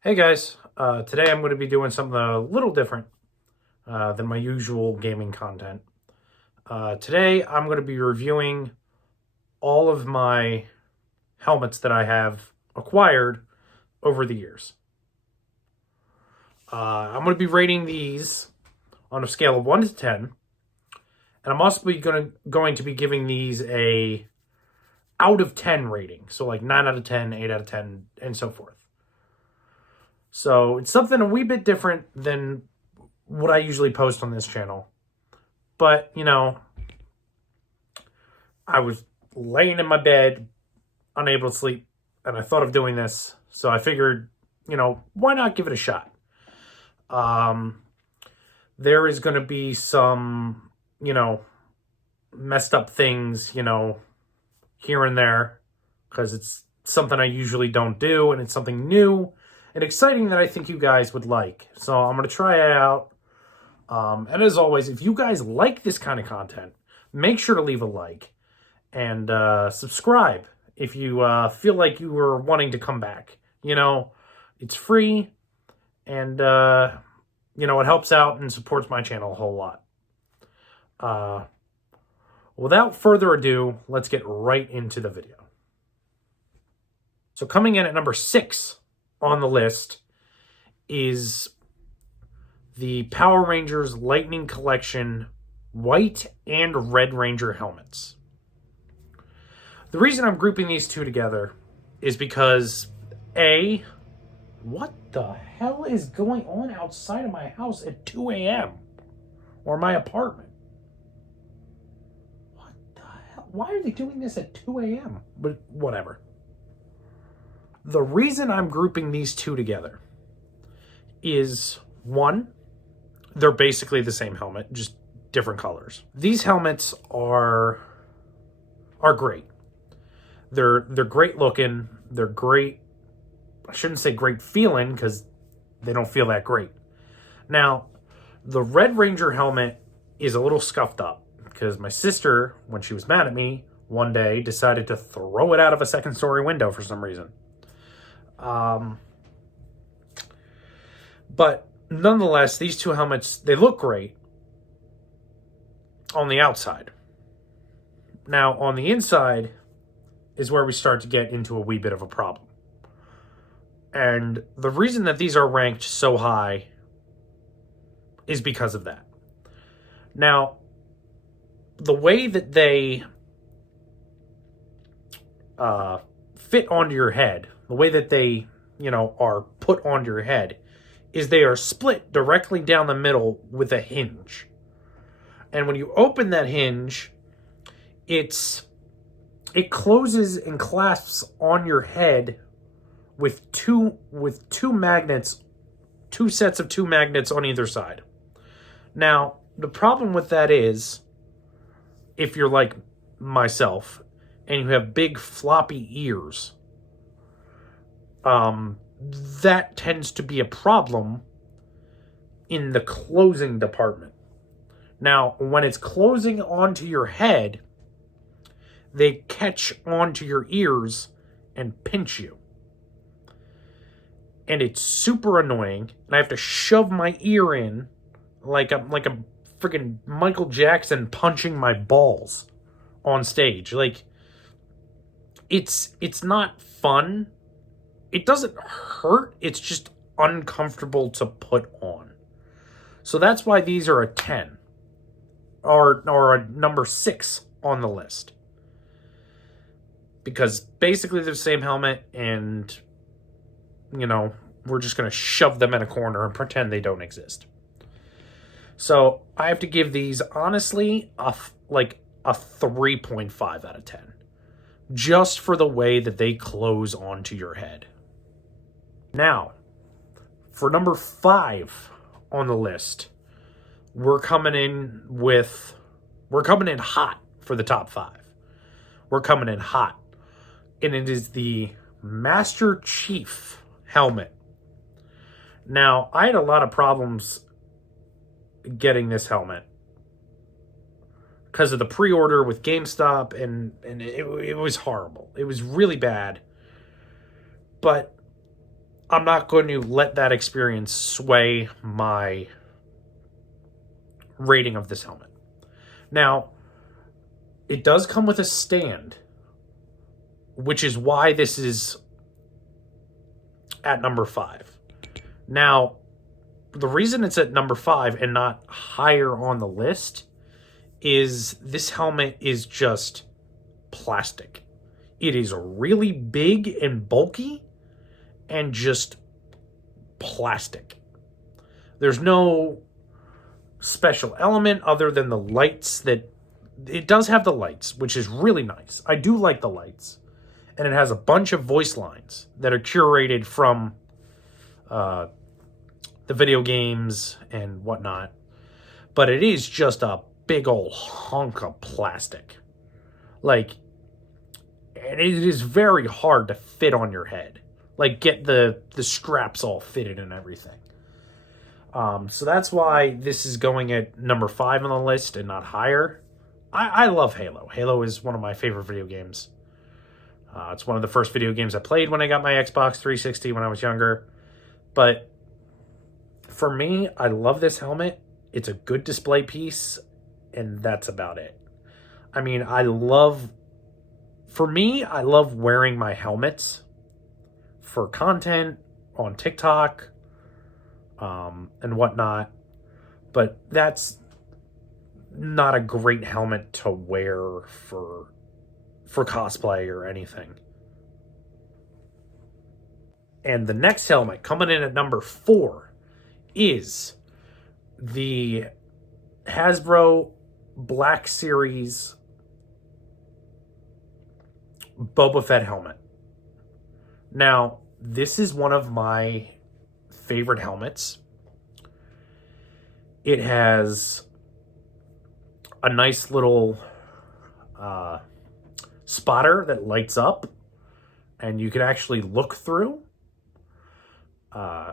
Hey guys, today I'm going to be doing something a little different than my usual gaming content. Today I'm going to be reviewing all of my helmets that I have acquired over the years. I'm going to be rating these on a scale of 1 to 10, and I'm also going to be giving these a out of 10 rating. So like 9 out of 10, 8 out of 10, and so forth. So it's something a wee bit different than what I usually post on this channel. But, I was laying in my bed, unable to sleep, and I thought of doing this. So I figured, why not give it a shot? There is going to be some, messed up things, here and there, because it's something I usually don't do, and it's something new and exciting that I think you guys would like. So I'm going to try it out. And as always, if you guys like this kind of content, make sure to leave a like and subscribe if you feel like you were wanting to come back. It's free, and it helps out and supports my channel a whole lot. Without further ado, let's get right into the video. So coming in at number 6 on the list is the Power Rangers Lightning Collection White and Red Ranger helmets. The reason I'm grouping these two together is because, A, what the hell is going on outside of my house at 2 a.m.? Or my apartment? What the hell? Why are they doing this at 2 a.m.? But whatever. The reason I'm grouping these two together is, one, they're basically the same helmet, just different colors. These helmets are great. They're great looking. They're great. I shouldn't say great feeling because they don't feel that great. Now, the Red Ranger helmet is a little scuffed up because my sister, when she was mad at me one day, decided to throw it out of a second-story window for some reason. But nonetheless, these two helmets, they look great on the outside. Now, on the inside is where we start to get into a wee bit of a problem. And the reason that these are ranked so high is because of that. Now, the way that they fit onto your head, the way that they, are put onto your head, is they are split directly down the middle with a hinge. And when you open that hinge, it closes and clasps on your head with two magnets, two sets of two magnets on either side. Now, the problem with that is, if you're like myself and you have big floppy ears, that tends to be a problem in the closing department. Now, when it's closing onto your head, they catch onto your ears and pinch you. And it's super annoying, and I have to shove my ear in like a freaking Michael Jackson punching my balls on stage. Like, it's not fun. It doesn't hurt. It's just uncomfortable to put on. So that's why these are a 10 or a number 6 on the list. Because basically they're the same helmet, and, we're just going to shove them in a corner and pretend they don't exist. So I have to give these, honestly, a 3.5 out of 10. Just for the way that they close onto your head. Now, for number 5 on the list, we're coming in hot for the top 5. We're coming in hot. And it is the Master Chief helmet. Now, I had a lot of problems getting this helmet because of the pre-order with GameStop, and it was horrible. It was really bad. But I'm not going to let that experience sway my rating of this helmet. Now, it does come with a stand, which is why this is at number 5. Now, the reason it's at number 5 and not higher on the list is this helmet is just plastic. It is really big and bulky and just plastic. There's no special element other than the lights that it does have the lights, which is really nice. I do like the lights. And it has a bunch of voice lines that are curated from the video games and whatnot. But it is just a big old hunk of plastic. Like, and it is very hard to fit on your head. Like, get the straps all fitted and everything. So that's why this is going at number 5 on the list and not higher. I love Halo. Halo is one of my favorite video games. It's one of the first video games I played when I got my Xbox 360 when I was younger. But for me, I love this helmet. It's a good display piece, and that's about it. I mean, I love wearing my helmets for content on TikTok and whatnot. But that's not a great helmet to wear for cosplay or anything. And the next helmet coming in at number 4 is the Hasbro Black Series Boba Fett helmet. Now, this is one of my favorite helmets. It has a nice little spotter that lights up and you can actually look through,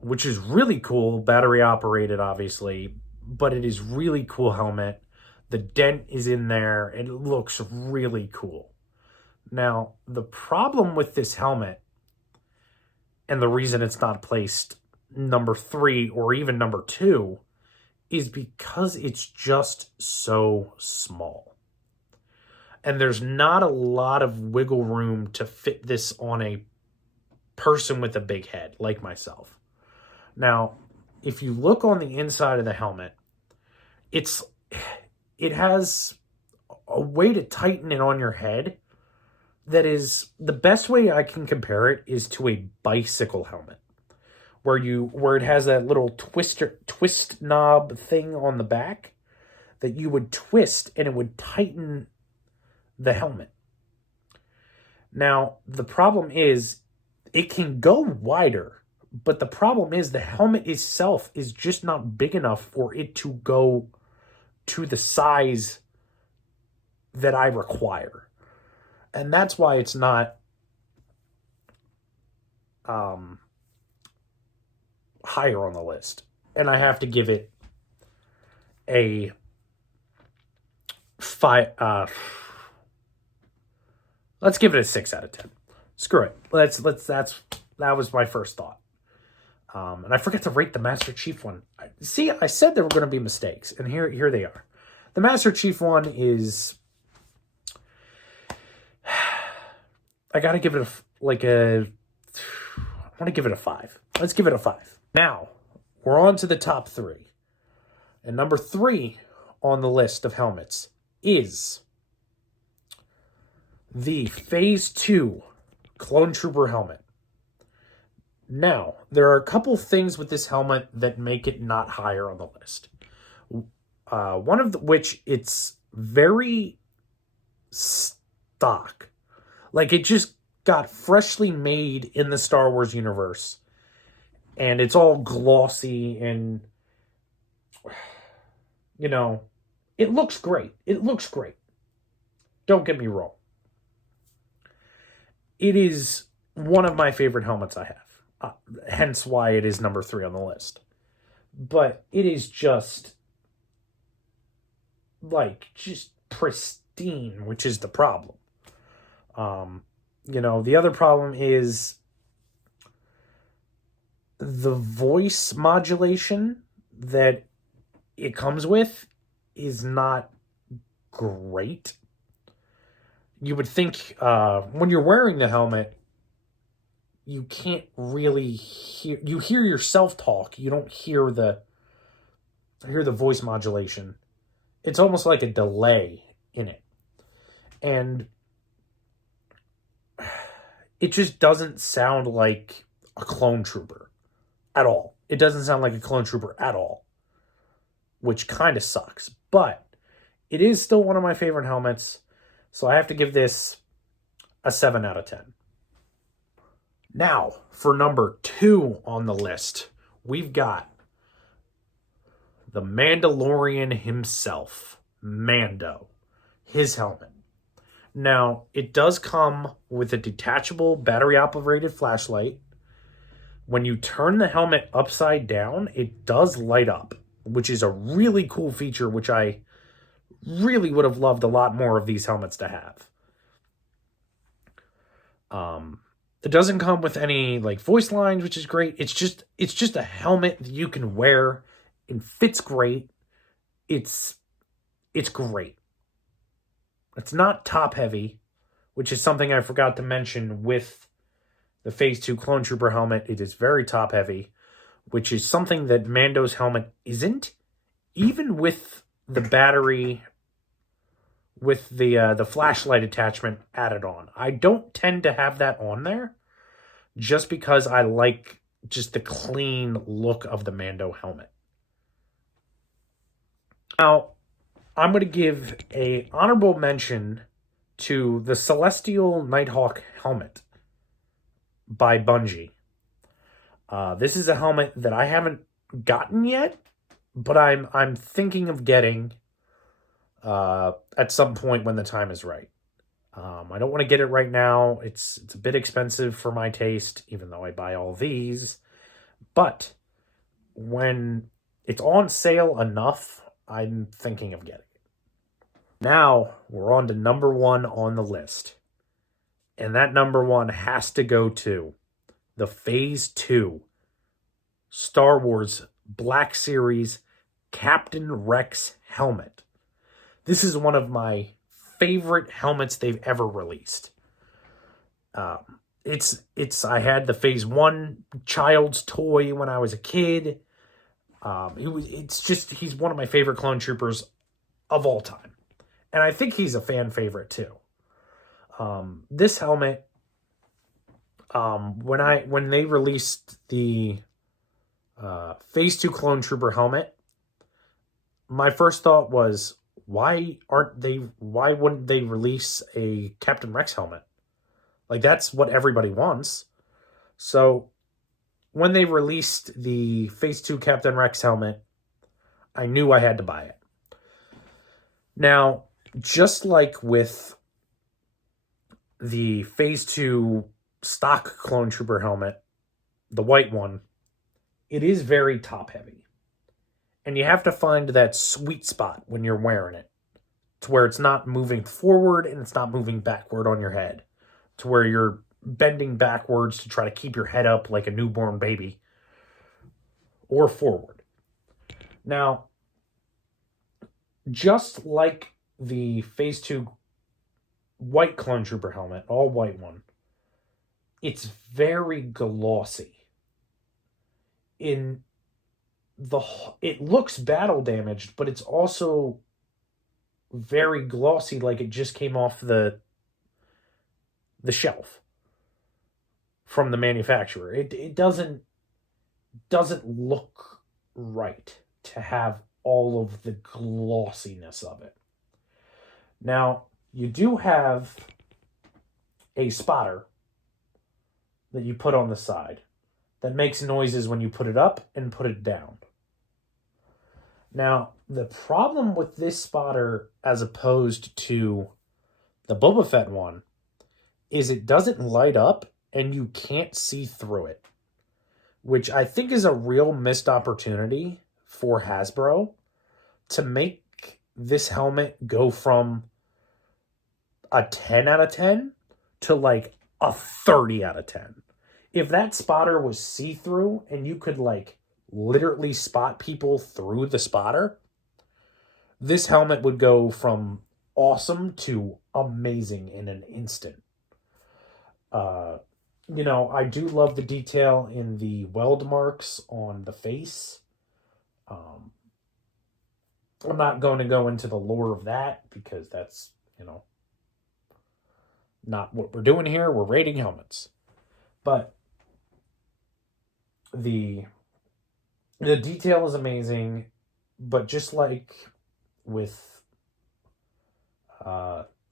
which is really cool. Battery operated, obviously, but it is really cool helmet. The dent is in there and it looks really cool. Now, the problem with this helmet, and the reason it's not placed number 3 or even number 2, is because it's just so small. And there's not a lot of wiggle room to fit this on a person with a big head like myself. Now, if you look on the inside of the helmet, it has a way to tighten it on your head that is, the best way I can compare it is to a bicycle helmet, where it has that little twist knob thing on the back that you would twist and it would tighten the helmet. Now, the problem is it can go wider, but the problem is the helmet itself is just not big enough for it to go to the size that I require. And that's why it's not higher on the list. And I have to give it a 5. Let's give it a 6 out of 10. Screw it. That was my first thought. And I forgot to rate the Master Chief one. See, I said there were going to be mistakes, and here they are. The Master Chief one is, I got to give it I want to give it a 5. Let's give it a 5. Now, we're on to the top 3. And number 3 on the list of helmets is the Phase 2 Clone Trooper helmet. Now, there are a couple things with this helmet that make it not higher on the list. One of which, it's very stock. Like, it just got freshly made in the Star Wars universe. And it's all glossy and, you know, it looks great. It looks great. Don't get me wrong. It is one of my favorite helmets I have. Hence why it is number 3 on the list. But it is just, just pristine, which is the problem. The other problem is the voice modulation that it comes with is not great. You would think when you're wearing the helmet, you can't really hear. You hear yourself talk. You don't hear the voice modulation. It's almost like a delay in it, and it just doesn't sound like a clone trooper at all. It doesn't sound like a clone trooper at all, which kind of sucks. But it is still one of my favorite helmets, so I have to give this a 7 out of 10. Now, for number 2 on the list, we've got the Mandalorian himself, Mando, his helmet. Now, it does come with a detachable battery-operated flashlight. When you turn the helmet upside down, it does light up, which is a really cool feature, which I really would have loved a lot more of these helmets to have. It doesn't come with any like voice lines, which is great. It's just a helmet that you can wear. It fits great. It's great. It's not top heavy, which is something I forgot to mention with the Phase 2 Clone Trooper helmet. It is very top heavy, which is something that Mando's helmet isn't, even with the battery, with the flashlight attachment added on. I don't tend to have that on there just because I like just the clean look of the Mando helmet. Now, I'm going to give a honorable mention to the Celestial Nighthawk helmet by Bungie. This is a helmet that I haven't gotten yet, but I'm thinking of getting at some point when the time is right. I don't want to get it right now. It's a bit expensive for my taste, even though I buy all these. But when it's on sale enough, I'm thinking of getting it. Now, we're on to number 1 on the list. And that number 1 has to go to the Phase 2 Star Wars Black Series Captain Rex helmet. This is one of my favorite helmets they've ever released. I had the Phase 1 child's toy when I was a kid. He's one of my favorite clone troopers of all time. And I think he's a fan favorite too. This helmet, when they released the Phase 2 Clone Trooper helmet, my first thought was, why wouldn't they release a Captain Rex helmet? Like, that's what everybody wants. So when they released the Phase 2 Captain Rex helmet, I knew I had to buy it. Now, just like with the Phase 2 stock Clone Trooper helmet, the white one, it is very top heavy. And you have to find that sweet spot when you're wearing it, to where it's not moving forward and it's not moving backward on your head, to where you're bending backwards to try to keep your head up like a newborn baby, or forward. Now, just like the Phase 2 white Clone Trooper helmet, all white one, it's very glossy. It looks battle damaged, but it's also very glossy, like it just came off the shelf from the manufacturer. It doesn't look right to have all of the glossiness of it. Now, you do have a spotter that you put on the side that makes noises when you put it up and put it down. Now, the problem with this spotter as opposed to the Boba Fett one is it doesn't light up and you can't see through it, which I think is a real missed opportunity for Hasbro to make this helmet go from a 10 out of 10 to like a 30 out of 10. If that spotter was see-through and you could like literally spot people through the spotter, this helmet would go from awesome to amazing in an instant. You know, I do love the detail in the weld marks on the face. I'm not going to go into the lore of that because that's, you know, not what we're doing here. We're rating helmets. But the detail is amazing, but just like with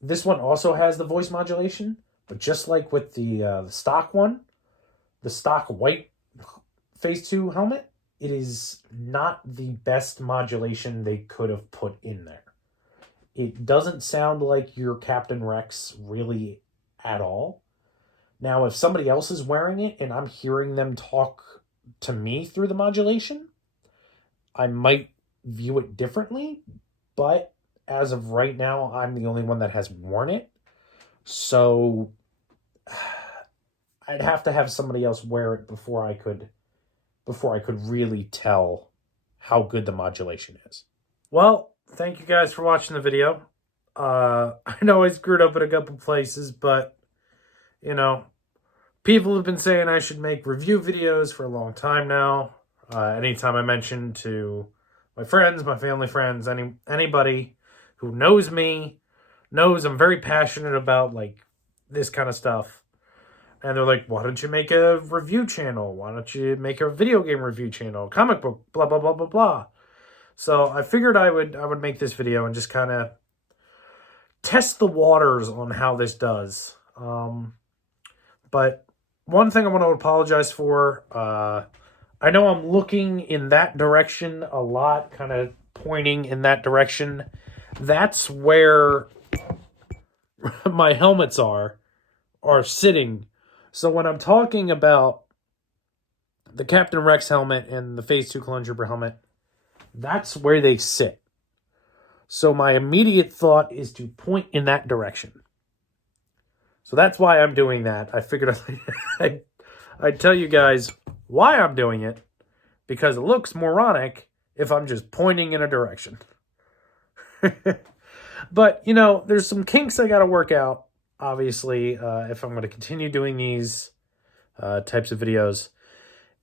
this one also has the voice modulation, but just like with the stock one, the stock white Phase 2 helmet, it is not the best modulation they could have put in there. It doesn't sound like your Captain Rex really at all. Now, if somebody else is wearing it and I'm hearing them talk to me through the modulation, I might view it differently, but as of right now, I'm the only one that has worn it. So I'd have to have somebody else wear it before I could really tell how good the modulation is. Well, thank you guys for watching the video. I know I screwed up in a couple places, but, you know, people have been saying I should make review videos for a long time now. Anytime I mention to my friends, my family friends, anybody who knows me, knows I'm very passionate about, like, this kind of stuff. And they're like, why don't you make a review channel? Why don't you make a video game review channel? Comic book, blah, blah, blah, blah, blah. So I figured I would make this video and just kind of test the waters on how this does. But one thing I want to apologize for, I know I'm looking in that direction a lot, kind of pointing in that direction. That's where my helmets are sitting. So when I'm talking about the Captain Rex helmet and the Phase 2 Clone Trooper helmet, that's where they sit. So my immediate thought is to point in that direction. So that's why I'm doing that. I figured I'd tell you guys why I'm doing it, because it looks moronic if I'm just pointing in a direction. But, you know, there's some kinks I got to work out, obviously, if I'm going to continue doing these types of videos.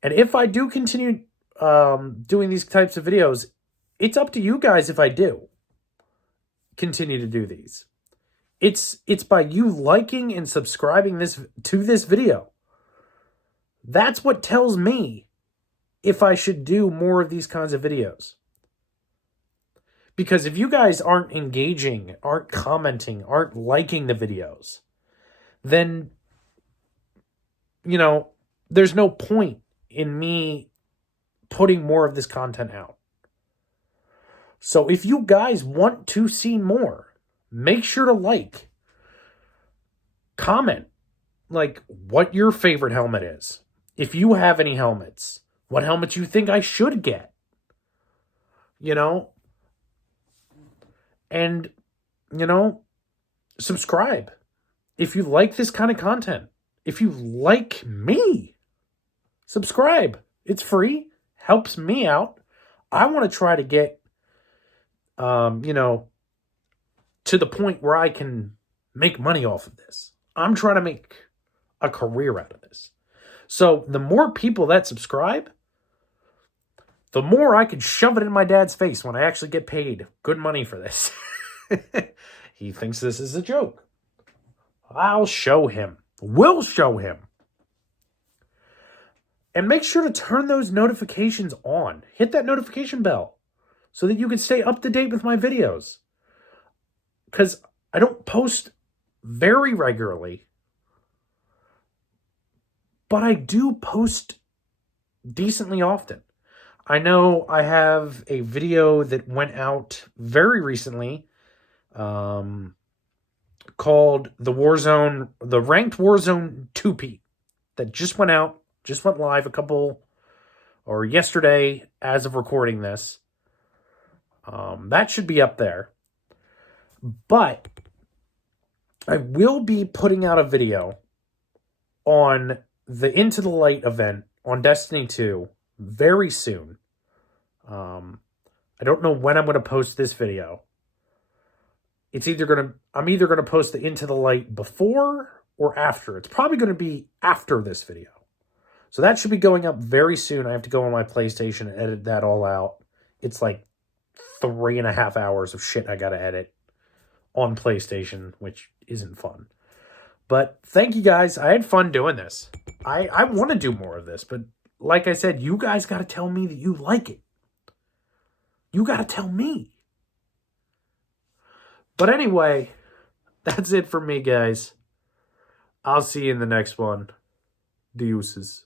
And if I do continue doing these types of videos, it's up to you guys if I do continue to do these. It's by you liking and subscribing to this video. That's what tells me if I should do more of these kinds of videos. Because if you guys aren't engaging, aren't commenting, aren't liking the videos, then, you know, there's no point in me putting more of this content out. So if you guys want to see more, make sure to like, comment, like what your favorite helmet is. If you have any helmets, what helmets you think I should get. You know? And, you know, subscribe. If you like this kind of content, if you like me, subscribe. It's free. Helps me out. I want to try to get, you know, to the point where I can make money off of this. I'm trying to make a career out of this. So the more people that subscribe, the more I could shove it in my dad's face when I actually get paid good money for this. He thinks this is a joke. I'll show him. We'll show him. And make sure to turn those notifications on. Hit that notification bell so that you can stay up to date with my videos. Because I don't post very regularly, but I do post decently often. I know I have a video that went out very recently called the Ranked Warzone 2P that just went out, just went live yesterday as of recording this. That should be up there. But I will be putting out a video on the Into the Light event on Destiny 2 very soon. I don't know when I'm going to post this video. I'm either going to post the Into the Light before or after. It's probably going to be after this video. So that should be going up very soon. I have to go on my PlayStation and edit that all out. It's like 3.5 hours of shit I got to edit on PlayStation, which isn't fun. But thank you guys. I had fun doing this. I want to do more of this, but like I said, you guys got to tell me that you like it. You got to tell me. But anyway, that's it for me, guys. I'll see you in the next one. Deuces.